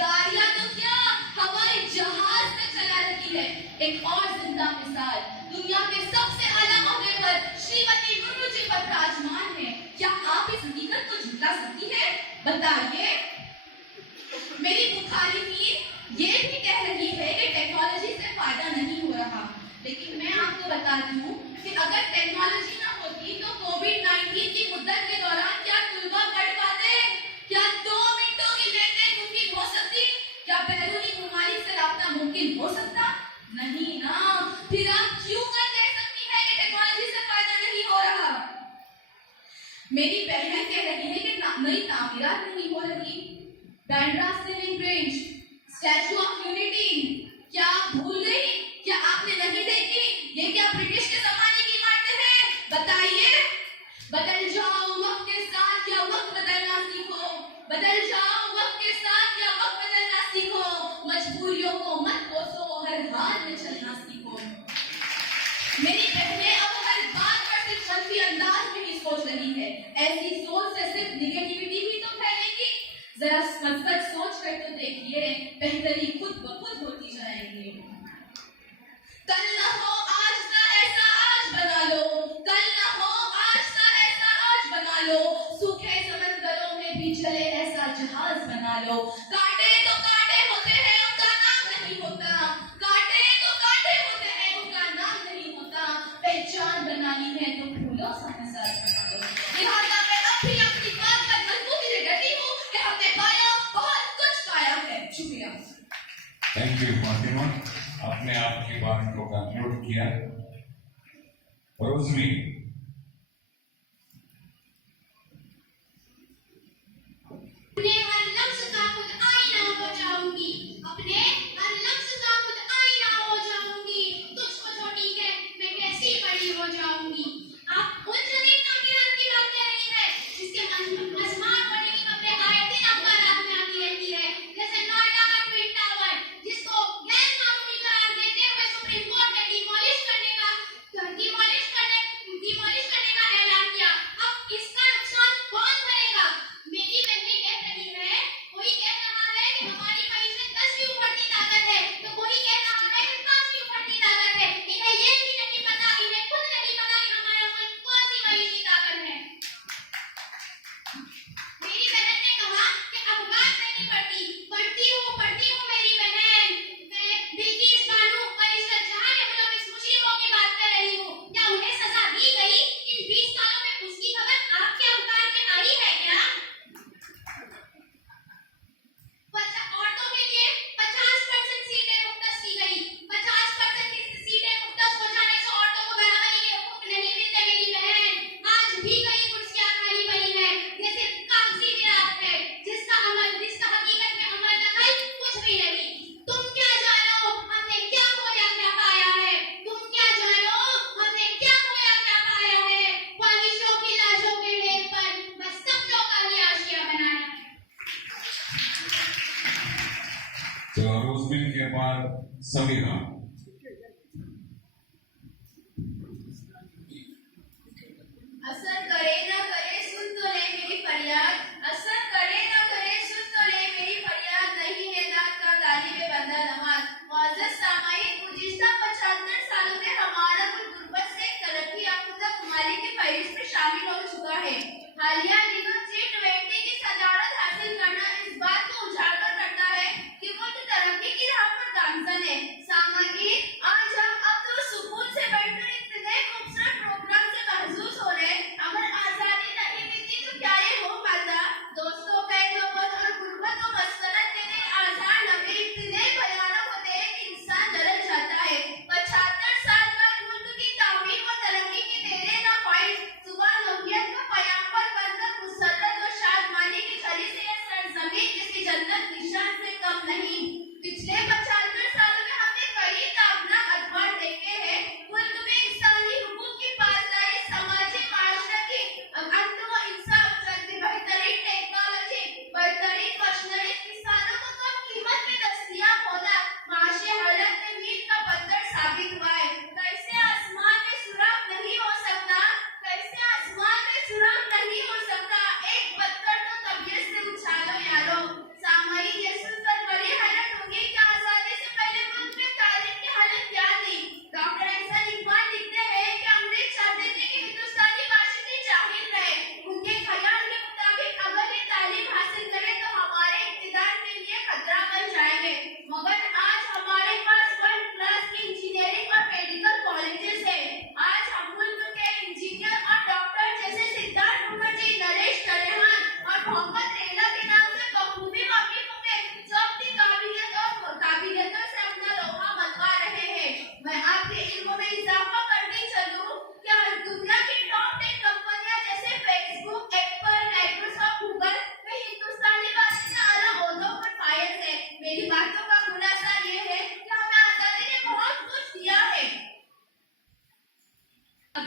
गाड़ियां तो क्या हवाई जहाज में चला रही है। एक और जिंदा मिसाल, दुनिया के सबसे आला ओहदे पर श्रीमती मुर्मू जी पर विराजमान है। क्या आप इस हकीकत को झुठला सकती हैं? बताइए। मेरी मुखालिफिन ये भी कह रही है कि टेक्नोलॉजी से फायदा नहीं हो रहा, लेकिन मैं आपको बताती हूँ कि अगर टेक्नोलॉजी ना होती तो कोविड-19 की मुद्दत के दौरान क्या तुलबा पढ़ पाते? क्या 2 मिनटों की लेनदेन मुमकिन हो सकती? क्या बैरूनी ममालिक से राब्ता मुमकिन हो सकता? नहीं ना। फिर आप क्यों कर कह सकती है कि टेक्नोलॉजी से फायदा नहीं हो रहा? मेरी बहन कह रही है कि नई तामीरात नहीं हो रही। Bandra stealing bridge, statue of unity, क्या आप भूल गई? क्या आपने नहीं देखी? ये क्या ब्रिटिश के जमाने की इमारतें हैं? बताइए। बदल जाओ वक्त के साथ या वक्त बदलना सीखो। बदल जाओ वक्त के साथ या वक्त बदलना सीखो। मजबूरियों को मत कोसो, हर हाल में चलना सीखो। मेरी बहनें अब हर बात पर सिर्फ मनफी अंदाज में ही सोच रही है। ऐसी सोच से सिर्फ निगेटिविटी ही तो फैलेगी। जरा मस्बत सोच कर तो देखिए, बेहतरी खुद ब खुद होती जाएगी। कल न हो आज का ऐसा आज बना लो, कल न हो आज का ऐसा आज बना लो, सूखे समंदरों में भी चले ऐसा जहाज बना लो। कांटे तो कांटे होते हैं, उनका नाम नहीं होता। कांटे तो कांटे होते हैं, उनका नाम नहीं होता। पहचान बनानी है तो फूलों सा मिजाज बना लो। लिहाजा मैं अब भी अपनी बात पर मजबूती से डटी हूँ कि हमने पाया, बहुत कुछ पाया है। शुक्रिया। थैंक यू फातिमा, आपने आपकी बात को कंक्लूड किया। रोजमी, अपने हर लफ्ज का खुद आईना हो जाऊंगी, अपने हर लफ्ज का खुद आईना हो जाऊंगी। तुझको छोटी के मैं कैसी बड़ी हो जाऊंगी। आप उन जदीद तामीरात की बात कर रही है जिसके मजमा होने की खबरें आए दिन अखबारात में आती रहती है, जैसे नोएडा का ट्विन टावर जिसको गैर कानूनी करार देते हुए सुप्रीम कोर्ट ने डिमोलिश करने का ऐलान किया। अब इसका नुकसान कौन भरेगा? मेरी बहनें कह रही है, कोई कह रहा है कि हमारी मईशत 10वीं उभरती ताकत है, तो कोई कह रहा है कि 5वीं उभरती ताकत है। इन्हें ये भी नहीं पता, इन्हें खुद नहीं पता कि हमारा मुल्क कौन सी मईशी ताकत है। मेरी बहन ने कहा कि अखबार नहीं पढ़ती। पढ़ती हूँ मेरी बहन। मैं बिल्किस बानो और इशरत जहां के मुलविस मुशरिकों की बात कर रही हूँ। क्या उन्हें सजा दी गई? इन 20 सालों में उसकी खबर आपके अखबार में आई है क्या? औरतों के लिए 50% सीटें मुख्तस की गई। 50% की सीटें मुख्तस हो जाने से औरतों को बराबरी के हुकूक नहीं मिलते मेरी बहन। आज भी कई कुर्सियां खाली पड़ी हैं। ये सिर्फ कागजी मिरात है, जिसका हकीकत में अमल दखल कुछ भी नहीं। तुम क्या जानो हमने क्या खोया क्या पाया है। तुम क्या जानो हमने क्या खोया क्या पाया है। ख्वाहिशों की लाशों के ढेर पर बस सब्जों का ही आशिया बनाया है। तो रोजमी के बाद समीरा। असर करे ना करे सुन तो ले मेरी फरियाद। असर करे ना करे सुन तो ले मेरी फरियाद। नहीं है दाद का तालिबे बंदा नमाज। मुअज़्ज़ज़ सामाईन, गुज़िश्ता 75 सालों में हमारा मुल्क गुर्बत से तरक्की याफ्ता ममालिक की फहरिस्त में शामिल हो चुका है। हालिया दिनों G20 की सदारत हासिल करना इस बात को उजागर करता है कि मुल्क तरक्की की राह पर गामजन है। सामाईन, आज हम अब तो सुकून से बैठकर इतने खूबसूरत प्रोग्राम से महसूस हो रहे हैं। अमर आजादी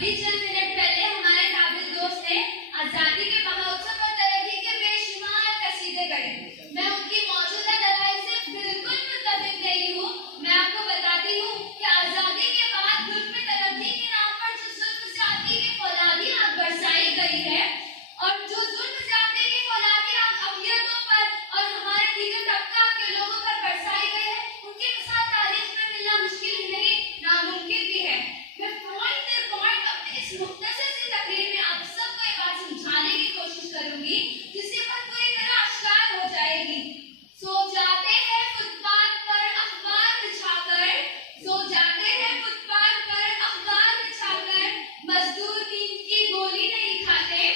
अभी चंद मिनट पहले हमारे काबिल दोस्त ने आजादी के महोत्सव और तरक्की के बेशुमार कसीदे गढ़े। मैं उनकी मौजूदा दलाइल से बिल्कुल मुत्तफिक नहीं हूँ। मैं आपको बताती हूँ कि आजादी के बाद मुल्क में तरक्की के नाम पर जो जुल्म ज्यादती की फौलादी आग बरसाई गई है और जो जुल्म ज्यादती की फौलादी आग अक़लियतों पर और हमारे दीगर तबका के लोगों पर बरसाई गई है, उनकी मिसाल तारीख में मिलना मुश्किल ही नहीं, नामुमकिन भी है। मैं पॉइंट दर पॉइंट अपने इस मुख्तसर सी तकरीर में आप सबको ये बात समझाने की कोशिश करूंगी जिससे बात पूरी तरह आश्कार हो जाएगी। सो जाते हैं फुटपाथ पर अखबार बिछाकर, सो जाते हैं फुटपाथ पर अखबार बिछाकर, मजदूर नींद की गोली नहीं खाते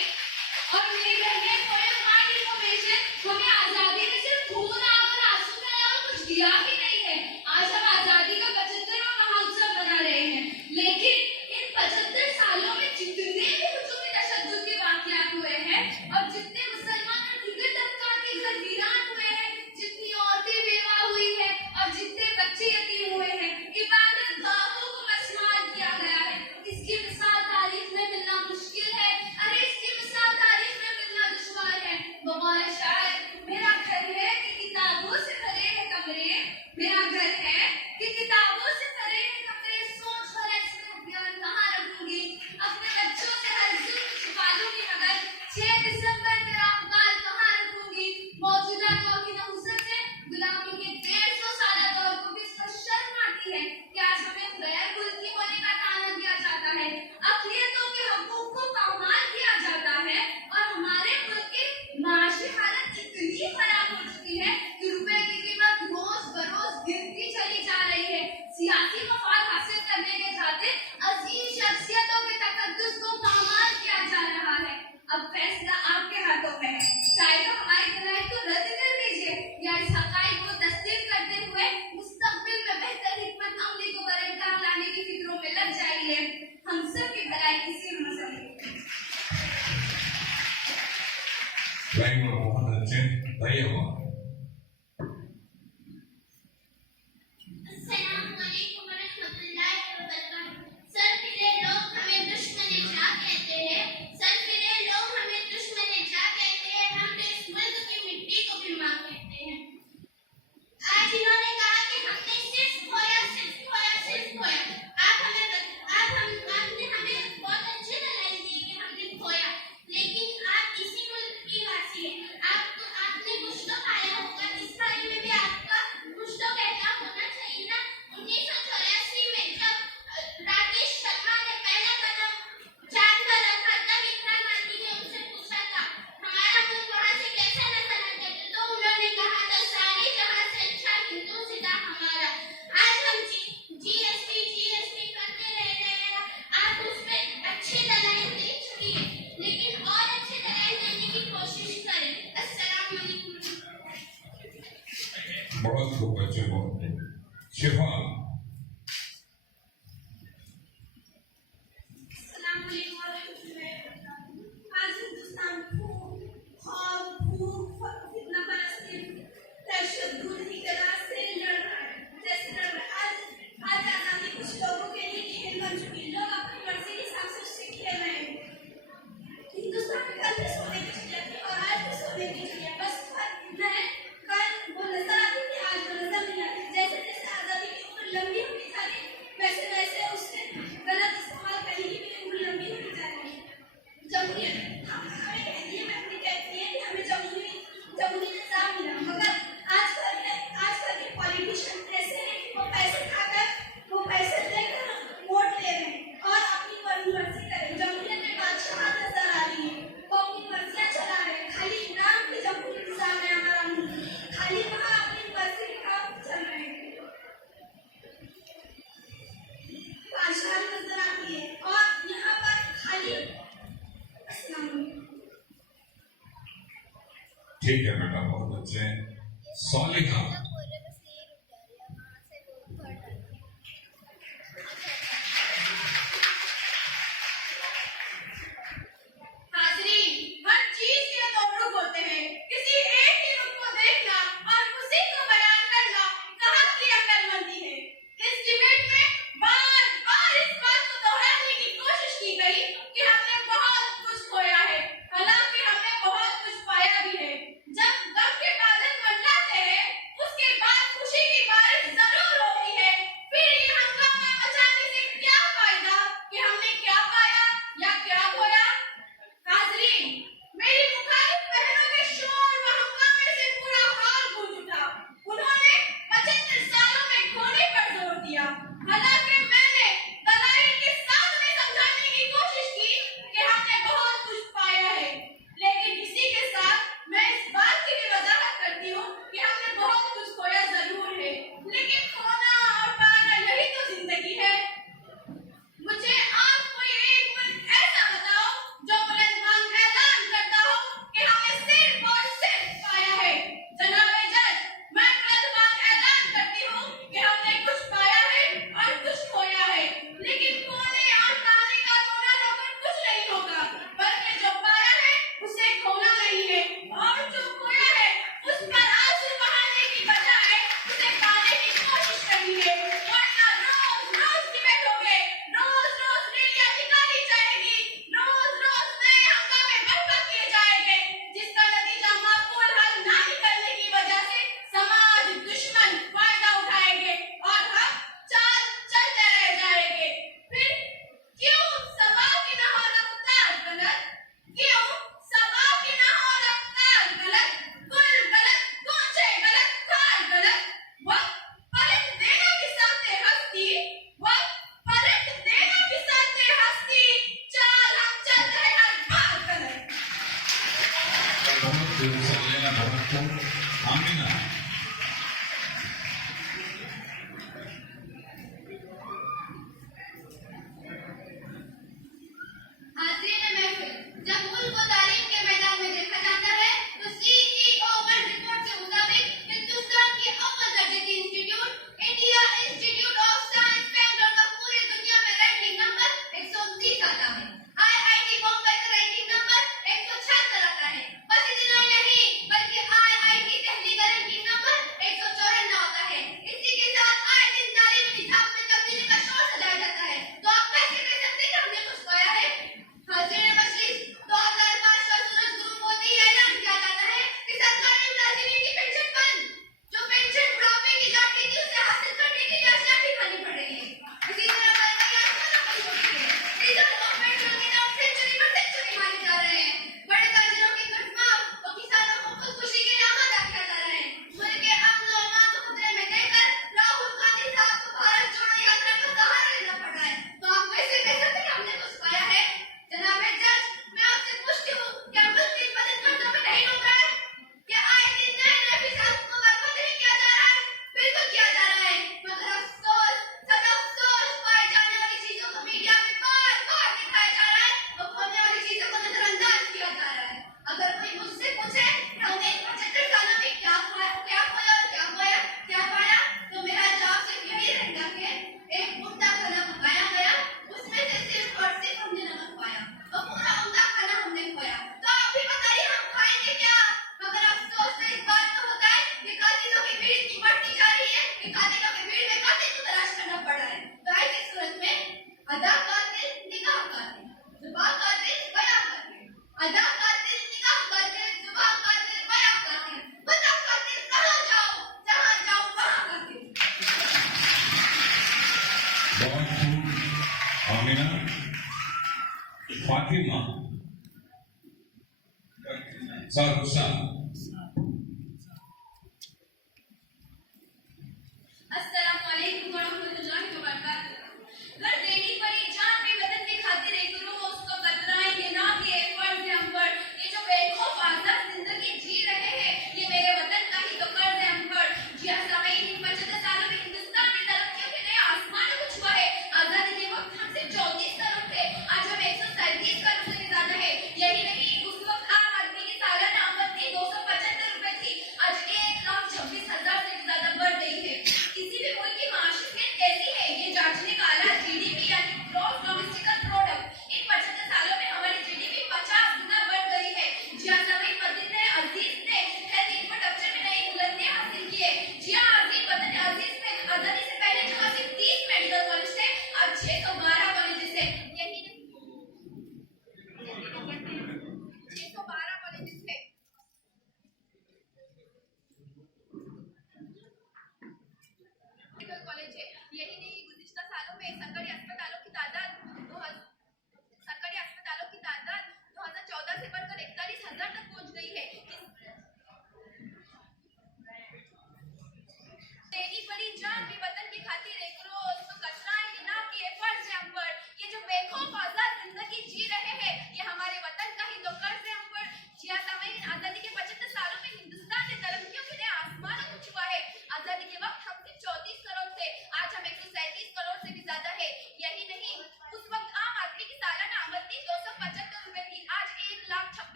और मेरे में कोई खान इन्फॉर्मेशन हमें आजादी में सिर्फ खून आग और आंसू के अलावा कुछ दिया ही नहीं है। आज हम आजादी का 75वां महोत्सव मना रहे हैं, लेकिन इन 75 सालों में जितने भी हुजूमी तशद्दुद के वाक़यात हुए हैं और जितने मुसलमान और दीगर तबका के घर वीरान हुए हैं, जितनी औरतें बेवा हुई हैं और जितने बच्चे यतीम हुए हैं, इबादत गाहों को मस्मार किया गया है, इसकी मिसाल तारीख में मिलना मुश्किल है। अरे इसकी मिसाल तारीख में मिलना दुश्वार है। बग़ौर शायर, मेरा घर है कि किताबों से भरे हैं कमरे, मेरा घर है कि किताबों से भरे हैं कमरे, सोच कर ऐसे हथियार कहाँ रखूंगी, अपने बच्चों से हर जुल्म छुपा दूंगी, मगर 6 दिसंबर तेरा अखबार कहाँ रखूंगी। मौजूदा दौर की नहुसत से गुलामी के 150 साल दौर को भी इस पर शर्म आती है कि आज हमें गैर मुल्की होने का ताना दिया जाता है, अक़लियतों के हकूक़ को पामाल किया जाता है और हमारे मुल्क की माशी हालत इतनी खराब हो चुकी है कि रुपए की कीमत रोज बरोज गिरती चली जा रही है। सियासी मफाद हासिल करने के खातिर अजीम शख्सियतों के तकद्दुस को पामाल किया जा रहा है। अब फैसला आपके हाथों में है, चाहे तो हमारी दलाइल को रद्द कर दीजिए या इस हक़ाइक़ को तस्दीक करते हुए मुस्तक़बिल में बेहतर हिकमत अमली को बरकरार लाने की फिक्रों में लग जाइए। हम सब की भलाई इसी में मसला है। बहुत अच्छे, तैयार हुआ। अस्सलामुअलैकुम वरहमतुल्लाहि वबरकातुहू। सरफिरे लोग हमें दुश्मन जा कहते हैं, सरफिरे लोग हमें दुश्मन जा कहते हैं, हम तो इस मुल्क की मिट्टी को भी मां कहते हैं। आज इन्होंने कहा कि हमने सिर्फ खोया, सिर्फ खोया, सिर्फ खोया। आपने हमें बहुत अच्छे दलाइल दिए कि हमने खोया, लेकिन आप इसी मुल्क की वासी हैं, आपने कुछ तो पाया होगा, इस बारे में भी आपका कुछ तो कहना होना चाहिए ना। 1984 में जब राकेश शर्मा ने पहला कदम चांद पर रखा, तब इंदिरा गांधी ने उनसे पूछा था हमारा मुल्क वहां से कैसा नजर आता है, तो उन्होंने कहा था सारे जहां से अच्छा हिंदू सीधा हमारा। आज हम जीएसटी करते रह रहे हैं, आप उस पे अच्छे दलाइल दे चुकी है, लेकिन और अच्छे दलाइल देने की कोशिश करें। अस्सलाम वालेकुम। बहुत खूब बच्चे, बहुत खूब। शिफा, अस्सलाम वालेकुम वरहमतुल्लाहि वबरकातुहू। आज हिंदुस्तान भूख, फितना परस्ती, तशद्दुद की तरह से लड़ रहा है, जैसे लड़ रहा है। आज आजादी कुछ लोगों के लिए खेल बन चुकी है, लोग अपनी मर्जी के हिसाब से उससे खेल रहे हैं। हिंदुस्तान में कल भी सोने की चिड़िया थी और आज भी सोने की चिड़िया, बस फर्क इतना है कल वो नजर आती थी, आज वो नजर नहीं आती। जैसे जैसे आजादी की उम्र लंबी होती जा रही है, वैसे वैसे उससे गलत इस्तेमाल करने की भी उम्र लंबी होती जा रही है। जमहूरियत हमें कहती है, मैं अपनी कहती है कि हमें जमहूरी निज़ाम मिला, मगर आजकल के पॉलिटिशियन ऐसे हैं कि वो पैसे देकर वोट ले रहे हैं और अपनी मर्जी करें। जमहूरियत में बादशाह नजर आ रही है, वो अपनी मर्जियां चला रहे हैं, खाली नाम की जमहूरी निज़ाम है हमारा मुल्क, खाली वहाँ अपनी मर्जी के काम चल रहे हैं, बादशाह नजर आती है और यहाँ पर खाली। अस्सलाम वालेकुम। ठीक है बेटा, बहुत अच्छे। सालिहा, हाज़रीन, हर चीज के तोड़ू होते हैं, किसी एक ही रुख को देखना और उसी को बयान करना कहाँ की अक्लमंदी है। इस डिबेट में बार बार इस बात को दोहराने की कोशिश की हालांकि मैंने दलाइल के साथ में समझाने की कोशिश की कि हमने बहुत कुछ पाया है, लेकिन इसी के साथ मैं इस बात की भी वजाहत करती हूँ कि हमने बहुत कुछ खोया जरूर है, लेकिन खोना और पाना यही तो जिंदगी है। मुझे आप कोई एक मुल्क ऐसा बताओ जो बुलंदबांग ऐलान करता हो कि हमने सिर्फ और सिर्फ पाया है। जनाब जज, मैं बुलंदबांग ऐलान करती हूँ कि हमने कुछ पाया है और कुछ खोया है, लेकिन खोने और पाने का दोना होकर कुछ नहीं होगा, बल्कि जो पाया है उसे खोना नहीं है, और जो खोया है उस पर आंसू बहाने की बजाय उसे पाने की कोशिश करनी है। वरना रोज रोज डिबेट होंगे, रोज रोज रैलियां निकाली जाएगी, रोज रोज नए हंगामे बर्पा किए जाएंगे, जिसका नतीजा माकूल हल ना निकलने की वजह से समाज दुश्मन फायदा उठाएंगे और हम चाल चलते रह जाएंगे। फिर क्यों सबा की न हो रफ्तार गलत, क्यों सबा की न हो रफ्तार गलत, कुल गलत कोचे गलत खाल गलत, वक्त पलट देना भी साथे हस्ती, वक्त पलट देना भी साथे हस्ती, चाल हम चल रहे हर बार गलत। बहुत देर से लेना बहुत को आमीना हाज़रीन महफिल, जब मुल्क को तालीम के मैदान में देखा जाता है तो CEO वर्ल्ड रिपोर्ट के मुताबिक हिंदुस्तान की अव्वल दर्जे की institute India institute of science Bangalore का पूरी दुनिया में रैंकिंग नंबर 129 आता है। IIT बॉम्बे का रैंकिंग नंबर 176 आता है। बस इतना ही नहीं, बल्कि IIT दिल्ली का रैंकिंग नंबर 154 आता है। इसी के साथ आए दिन तालीमी निजाम में तब्दीली का शोर सजाया जाता है। तो आप कैसे कह सकते हैं कि हमने कुछ पाया है? हाज़रीन मजलिस, 2005 का सूरज गुरु मोदी ऐलान किया जाता है कि सरकारी मुलाजिमीन की पेंशन बंद। जो पेंशन बुढ़ापे की जाती थी उसे हासिल करने के लिए अशराफ भी खानी पड़ रही है। इसी तरह महंगाई आसमानों पर छू रही है। डीजल और पेट्रोल के दाम सेंचुरी पर सेंचुरी मारे जा रहे हैं। बड़े ताजिरों की कर्ज माफ और किसानों को खुदकुशी के लिए आमादा किया जा रहा है। मुल्क के अमन और अमान को खतरे में देकर राहुल गांधी साहब को भारत जोड़ो यात्रा का सहारा लेना पड़ रहा है। तो आप कैसे कह सकते हैं कि हमने कुछ पाया है? जनाब जज, मैं आपसे पूछती हूँ, क्या मुल्क दिन ब दिन कर्जों में नहीं डूब रहा है? क्या आए दिन नए नए फिजाओं को बर्बाद नहीं किया जा रहा है? बिल्कुल किया जा रहा है, मगर अफसोस, सदा अफसोस, पाई जाने वाली चीजों को मीडिया में बार बार दिखाया जा रहा है और खोने वाली चीजों को नजरअंदाज किया जा रहा है। अगर कोई मुझसे पूछे कि हमने इन 75 सालों में क्या खोया और क्या पाया, तो मेरा जवाब सिर्फ यही रहेगा कि एक उम्दा खाना पकाया गया, उसमें से सिर्फ और सिर्फ हमने नमक पाया और पूरा उम्दा खाना हमने खोया। तो आप भी बताइए हम खाएंगे क्या? मगर अफसोस तो इस बात का होता है कि कातिलों की भीड़ इतनी बढ़ती जा रही है कि कातिलों की भीड़ में कातिल को तलाश करना पड़ रहा है। तो ऐसी सूरत में अदा कातिल, निगाह कातिल, जुबान कातिल, बयां कातिल, अदा कातिल, निगाह कातिल, जुबान कातिल, बयां कातिल, बता कातिल कहाँ जाओ, जहाँ जाओ वहाँ कातिल। बहुत खूब आमीना फातिमा सर हुसैन अस्सलामुअलैकुम वरहमतुल्लाहि वबरकातुहू। घर देनी पड़ी जान भी वतन की खातिर एक रूह उसको कतराएंगे ना कि एक फर्ज है हम पर। ये जो बेखौफ आजाद जिंदगी जी रहे हैं, ये मेरे वतन का ही तो कर्ज है हम पर। जी हाँ सामीन, इन 75 सालों में हिंदुस्तान ने तरक्कियों के नए आसमानों को छुआ है। आजादी के वक्त हम सिर्फ 34 करोड़ थे, आज हम 137 करोड़ से भी ज्यादा है। यही नहीं, उस वक्त आम आदमी की सालाना आमदनी 275 रुपए थी, आज 1,26,000 से भी ज्यादा बढ़ गई है। किसी भी मुल्क की माशियत कैसी है ये जांचने का आला GDP यानी ग्रॉस डोमेस्टिक प्रोडक्ट। इन 75 सालों में हमारी GDP 50 गुना बढ़ गई है। जी हाँ सामीन, मदीन अजीज ने हेल्थ इंफ्रास्ट्रक्चर में नई बुलंदियां हासिल की है। जी हाँ अजीज, वतन अजीज में आजादी से पहले जहाँ सिर्फ 30 मेडिकल कॉलेज थे, आज 612 कॉलेजेस है। यही 612 कॉलेजेस है। मेडिकल कॉलेज है। यही नहीं, गुज़िश्ता सालों में सरकारी अस्पतालों की तादाद 2014 से बढ़कर 41,000 तक पहुंच गई है। देनी पड़ी जान भी वतन की खातिर एक रोज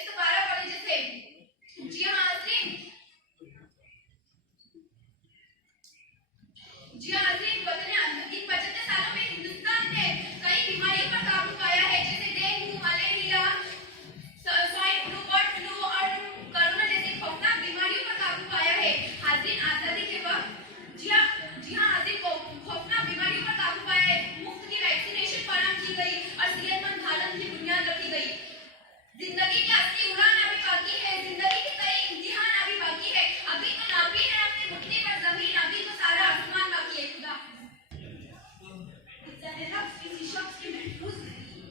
112 कॉलेजेस थे। जी हाँ हाज़रीन, इन 75 सालों में हिंदुस्तान ने कई बीमारियों पर काबू पाया है, जैसे dengue, malaria, swine flu, bird flu और कोरोना जैसी खौफनाक बीमारियों पर काबू पाया है। हाज़रीन, आजादी के वक्त जी हाँ हाज़रीन, खौफनाक बीमारियों पर काबू पाया है। मुफ्त की वैक्सीनेशन फराहम की गई और सेहतमंद भारत की बुनियाद रखी गई। जिंदगी की असली उड़ान अभी बाकी है, जिंदगी के कई इम्तिहान अभी बाकी है। अभी तो नापी है अपने घुटने पर जमीन, अभी तो सारा आसमान बाकी है। खुदा इज्जत-ए-नफ्स किसी शख्स की महफूज नहीं,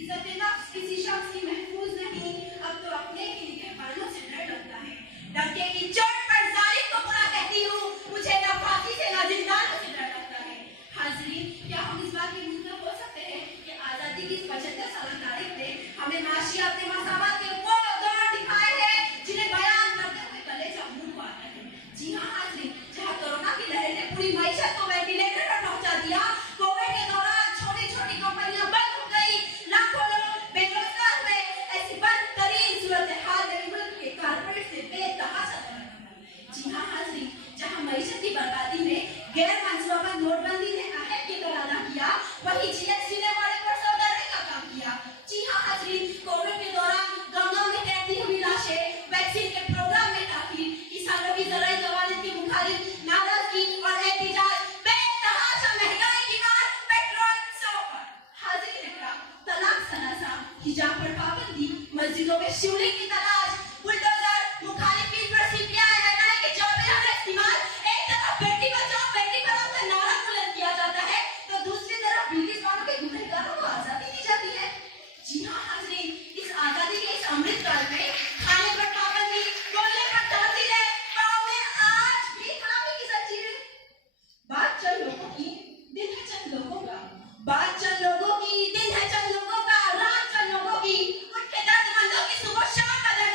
इज्जत-ए-नफ्स किसी शख्स की महफूज नहीं। अब तो अपने ही निगहबानों से डर लगता है। डंके की चोट पर जालिम को बुरा कहती हूँ, मुझे ना फांसी से ना जिंदानों से डर लगता है। हाज़रीन, क्या हम इस बात की मुद्दा हो सकते हैं कि आजादी की 75 साल तारीख ने हमें माशियात में मसावत के वो दौर दिखाए हैं जिन्हें बयान करते हुए कलेजा मुंह को आता है। जी हाँ हाज़रीन, जहाँ कोरोना की लहर ने पूरी मईशत को वेंटिलेटर पर पहुंचा दिया, कोविड के दौरान छोटी छोटी कंपनियां बंद हो गई, लाखों लोग बेरोजगार हुए। ऐसी बदतरीन सूरत हाल में मुल्क के कारपोरेट से बेतहाशा दौलत कमाई। जी हाँ हाज़रीन, जहाँ मईशत की बर्बादी में गैर मंसूबाबंद नोटबंदी ने अहम किरदार अदा किया, वहीं जीएसटी ने बड़े पर सौदागरी का काम किया। जी हाँ हाज़रीन, कोविड के दौरान गंगा में तैरती हुई लाशें, वैक्सीन के प्रोग्राम में ताखीर, किसानों की ज़राई कवानीद की मुखालिफ नाराजगी और एहतिजाज, बेतहाशा महंगाई की मार, पेट्रोल 100 पर। हाज़रीन इकराम, तलाक सनासा, हिजाब पर पाबंदी, मस्जिदों में शिवलिंग की तलाश, बुलडोजर, मुखालिफिन पर सीपीआई एमएनए के जबरन इस्तेमाल। एक तरफ बेटी बचाओ बेटी पढ़ाओ का नारा बुलंद किया जाता है, तो दूसरी तरफ ब्रिटिश वालों के गुनहगारों को आजादी दी जाती है। जी हाँ हाज़रीन, इस आजादी के इस अमृत काल में खाने पर पाबंदी, बोलने पर तहसीलें, पाँव में आज भी खराबी की जंजीरें। बात चंद लोगों की, दिन है चंद लोगों का, बात चंद लोगों की, दिन है चंद लोगों का, रात चंद लोगों की, उठ के दर्दमंदों की सुबह शाम का दर्द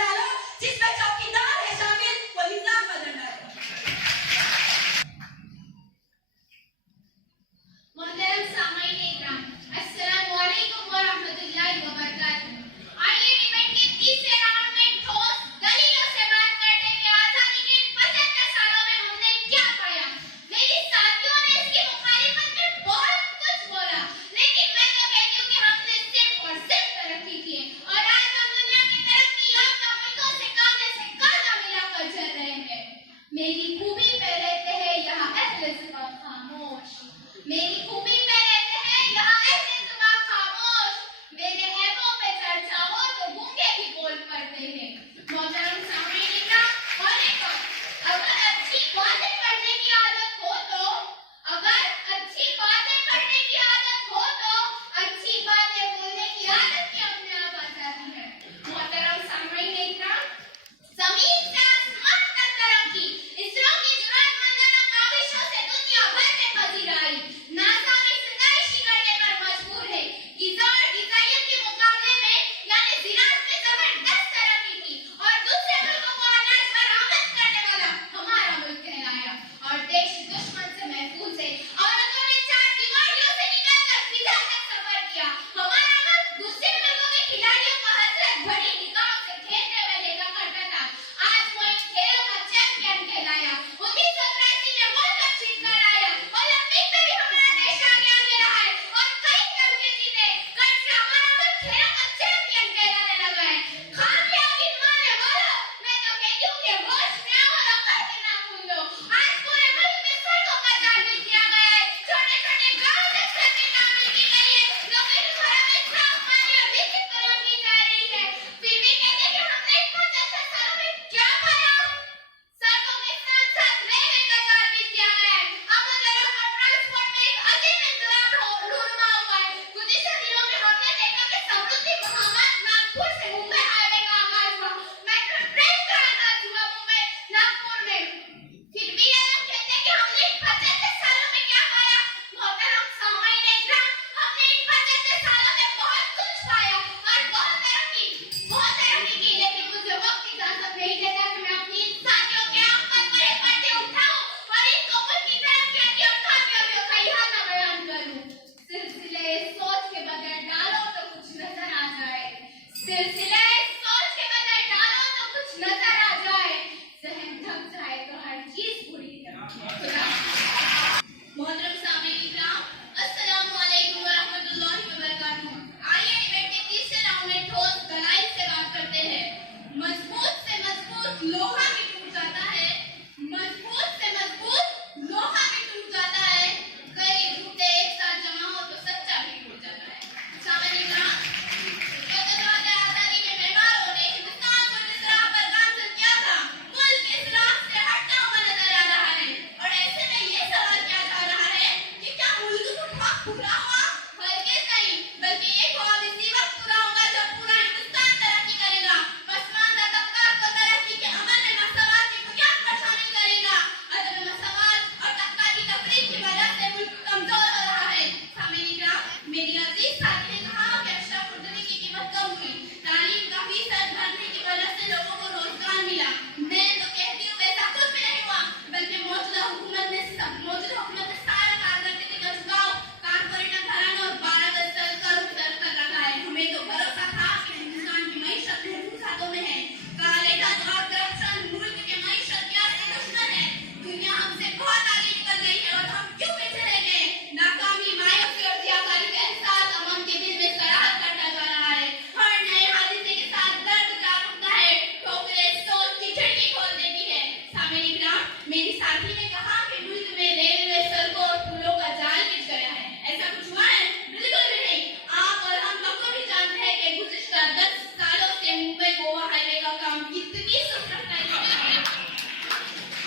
गोवा हाईवे का काम कितनी सफलता है।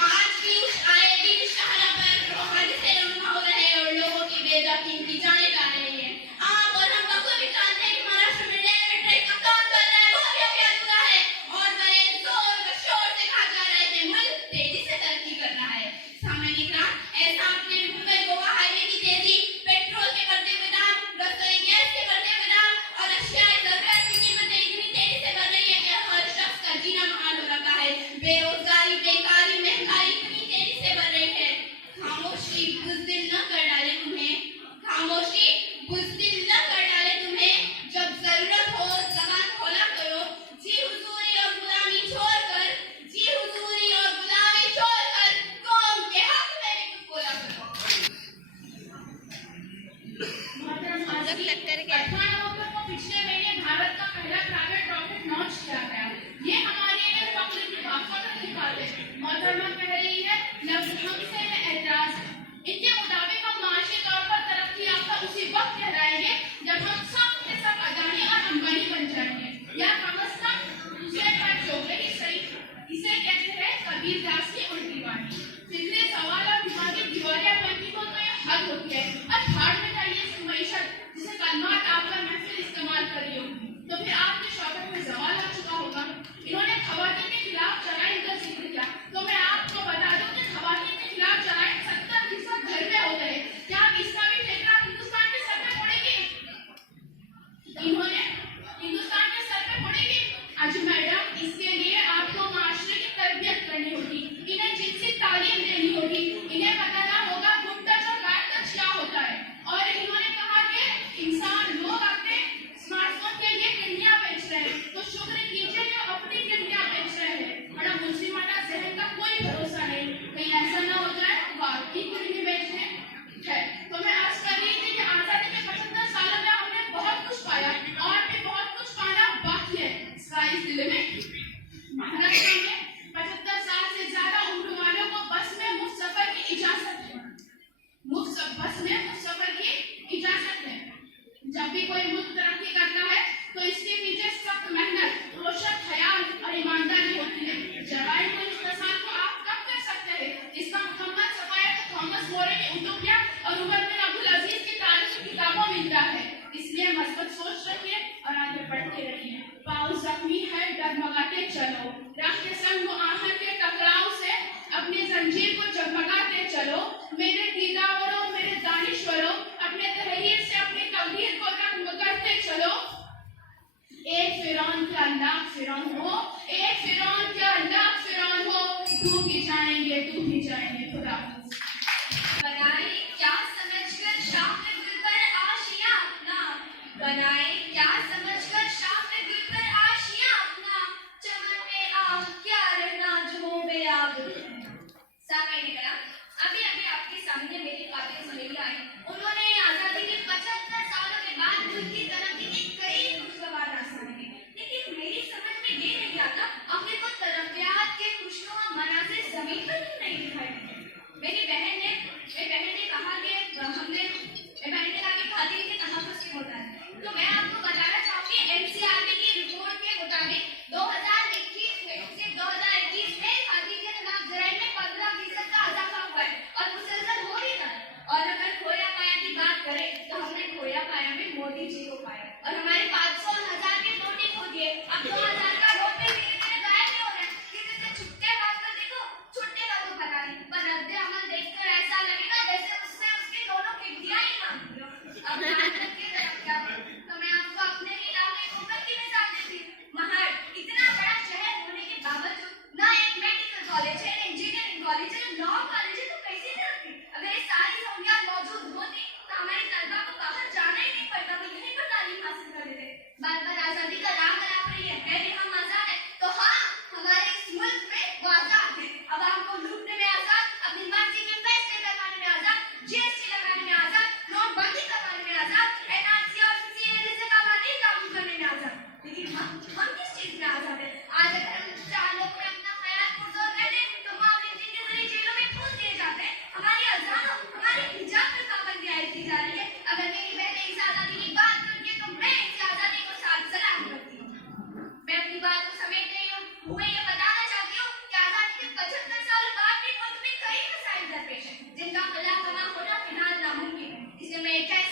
आज भी आएगी शहर पर हादसे हो रहे हैं और लोगों की बेदखली की जाने जा रही है। आप और हम बखूबी भी जानते हैं कि महाराष्ट्र में रेलवे ट्रैक का काम चल रहा है, वो भी अधूरा है और बड़े जोर व शोर से कहा जा रहा है कि मुल्क तेजी से तरक्की कर रहा है। सामान्य ग्राम ऐसा आपने मुंबई गोवा हाईवे की तेजी, पेट्रोल के बढ़ते हुए दाम, रसोई गैस के बढ़ते हुए दाम और अशियाए जरूरत की कीमतें इतनी तेजी से बढ़ रही है कि हर शख्स का जीना मुहाल हो रखा है। बेरोजगारी, बेकारी, महंगाई इतनी तेजी से बढ़ रही है। खामोशी बुज़दिल न कर डाले तुम्हें, खामोशी बुज़दिल न कर डाले तुम्हें। जब जरूरत हो जबान खोला करो, जी हुजूरी और गुलामी छोड़कर, जी हुजूरी और गुलामी छोड़कर कौम के हक में भी कुछ बोला करो। अठारह को पिछले महीने भारत का पहला प्राइवेट रॉकेट लॉन्च किया गया। ये हमारे लिए फख्र की बात है। मोहतरमा कह रही है हमसे एतराज है। इनके मुताबिक हम माशी तौर पर तरक्की याफ्ता उसी वक्त कहलाएंगे जब हम सब के सब अदानी और अंबानी बन जाएंगे, या कम से कम दूसरे पर जोड़े ही सही। इसे कहते हैं कबीर दास की उल्टी वाणी। फिक्रे सवाल और दिमागी दीवारियां को तो ये हद होती है और भाड़ में चाहिए इस मईशत जिसे कलमात आपका महफिल इस्तेमाल कर रही होगी। तो फिर आपके शौकत में जवाल आ चुका होगा। इन्होंने खवातीन के खिलाफ चढ़ाई का जिक्र किया, तो मैं आपको बता दूं कि खवातीन के खिलाफ चढ़ाई 70% घर में हो गए। क्या आप इसका भी ठेका हिंदुस्तान के सर पे फोड़ेंगे? इन्होंने हिंदुस्तान के सर पे फोड़ेंगे? आज मैडम, इसके लिए आपको माशरे की तरबियत करनी होगी, इन्हें जिनसी तालीम देनी होगी, इन्हें बताना होगा गुड टच और बैड टच क्या होता है। और इन्होंने कहा कि इंसान लोग अपने स्मार्टफोन के लिए किडनियां बेच रहे हैं, तो शुक्र कीजिए कि अपनी किडनियां बेच रहे हैं। बड़ा मुस्लिमाना जहन का कोई भरोसा नहीं, कहीं ऐसा ना हो जाए वाकई किडनी बेचने है। तो मैं अर्ज कर रही थी कि आजादी के 75 सालों में हमने बहुत कुछ पाया और भी बहुत कुछ पाना बाकी है। इस जिले में महाराष्ट्र में 75 साल से ज्यादा उम्र वालों को बस में मुफ्त सफर की इजाजत है। बस में मुफ्त सफर की इजाजत है। जब भी कोई मुल्क तरक्की करता है तो इसके पीछे सख्त मेहनत, रोशन ख्याल और ईमानदारी होती है। जराइम को इस मिसाल को आप कब कर सकते हैं? इसका मुकम्मल सफाया तो थॉमस मोरे की उटोपिया और उमर बिन अब्दुल अजीज की तारीख की किताबों में मिलता है। इसलिए मजबूत सोच रखिए और आगे बढ़ते रहिए। पाँव जख्मी है, डगमगाते चलो। राह के संग आहन के टकराव से अपनी जंजीर को जगमगाते चलो। मेरे दीदावरों, मेरे दानिश्वरों, अपने तहरीर से अपनी तकदीर को रंग करते चलो। एक फिरौन क्या लाख फिरौन हो, एक फिरौन क्या लाख फिरौन हो, डूब ही जाएंगे। खुदा बनाए क्या समझकर शाम में गुल पर आशियां अपना, बनाए क्या समझकर शाम में गुल पर आशियां अपना, चमन में आग क्या रहना झोंबे आग। सामने ने कहा, अभी आपके सामने मेरी कातिल सहेली आई। उन्होंने आजादी के 75 सालों के बाद मुल्क की तरक्की के कई खुशगवार रास्ते दी, लेकिन मेरी समझ में ये नहीं आता आखिर को तरक्कियात के खुशनुमा मनाज़िर जमीन पर क्यों नहीं दिखाई देते। मेरी बहन ने कहा कि खातिन के तहफ़्फ़ुज़ क्यों होता है। तो मैं आपको बताना चाहूँगी एनसीआरबी की रिपोर्ट के मुताबिक 2021 में सिर्फ 2021 में खातिन के खिलाफ जराइम में 15% का इजाफा हुआ है और मुसलसल हो ही रहा है। 75 साल बाद भी मुल्क में कई मसाइल दरपेश हैं जिनका हल होना फिलहाल नामुमकिन है। इसलिए मैं एक ऐसे